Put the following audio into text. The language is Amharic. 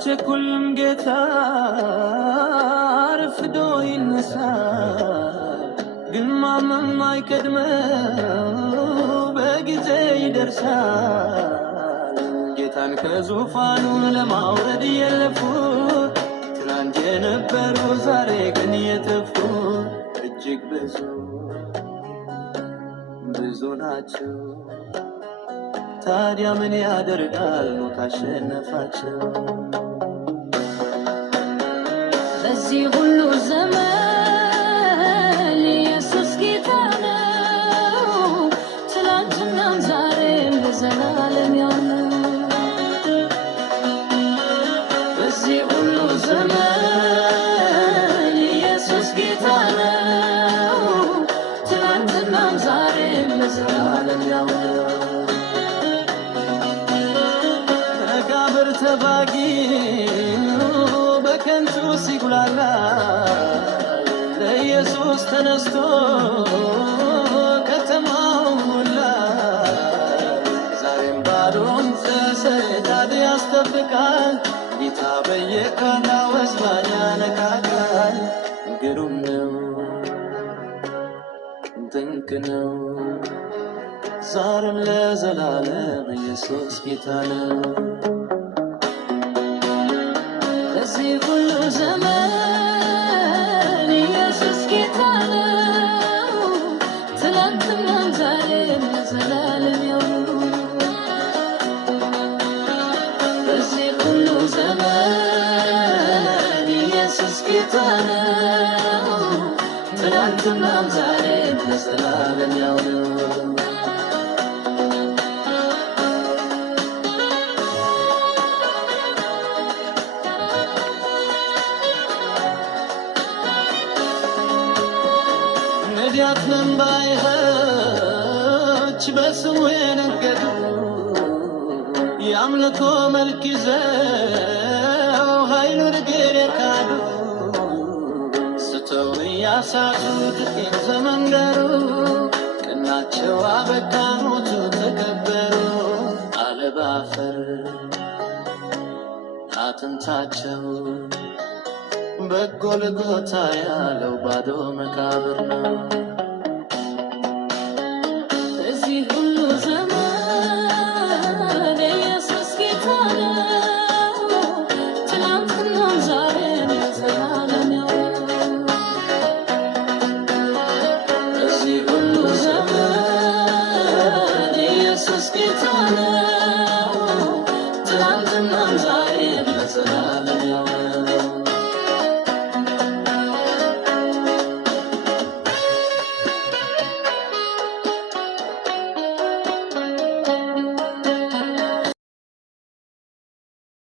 አይቸኩልም ጌታ አርፍዶ ይነሳል። ግን ማንም አይቀድመው በጊዜ ይደርሳል። ጌታን ከዙፋኑ ለማውረድ የለፉ ትናንት የነበሩ ዛሬ ግን የጠፉ እጅግ ብዙ ናቸው። ታዲያ ምን ያደርጋል ሞት አሸነፋቸው። በዚህ ሁሉ ዘመን ኢየሱስ ጌታ ነው። ትናንትናም ዛሬም ለዘላለም ያው ነው። በዚህ ሁሉ ዘመን ኢየሱስ ጌታ ነው። ትናንትናም ዛሬም ለዘላለም ያው ነው። ተባጊ በከንቱ ሲጉላላ ለኢየሱስ ተነስቶ ከተማው ሞላ። ዛሬም ባዶን ተሰዳድ ያስጠብቃል። ጌታ በየቀና ወዝባን ያነቃቃል። ግሩም ነው ድንቅ ነው ዛሬም ለዘላለም ኢየሱስ ጌታ ነው። በዚህ ሁሉ ዘመን ኢየሱስ ጌታ ነው። ትናንትናም ዛሬም ለዘላለም ያው ነው። በዚህ ሁሉ ዘመን ኢየሱስ ጌታ ነው። ትናንትናም ዛሬም ለዘላለም ያው ነው። ነቢያት መንባዮች በስሙ የነገዱ የአምልኮ መልክ ይዘው ኃይሉን ግን የካዱ ስተው እያሳቱ ጥቂት ዘመን ገሩ። ቀናቸው አበቃ ሞቱ ተቀበሩ። አለባፈር አጥንታቸው በጎልጎታ ያለው ባዶ መቃብር ነው።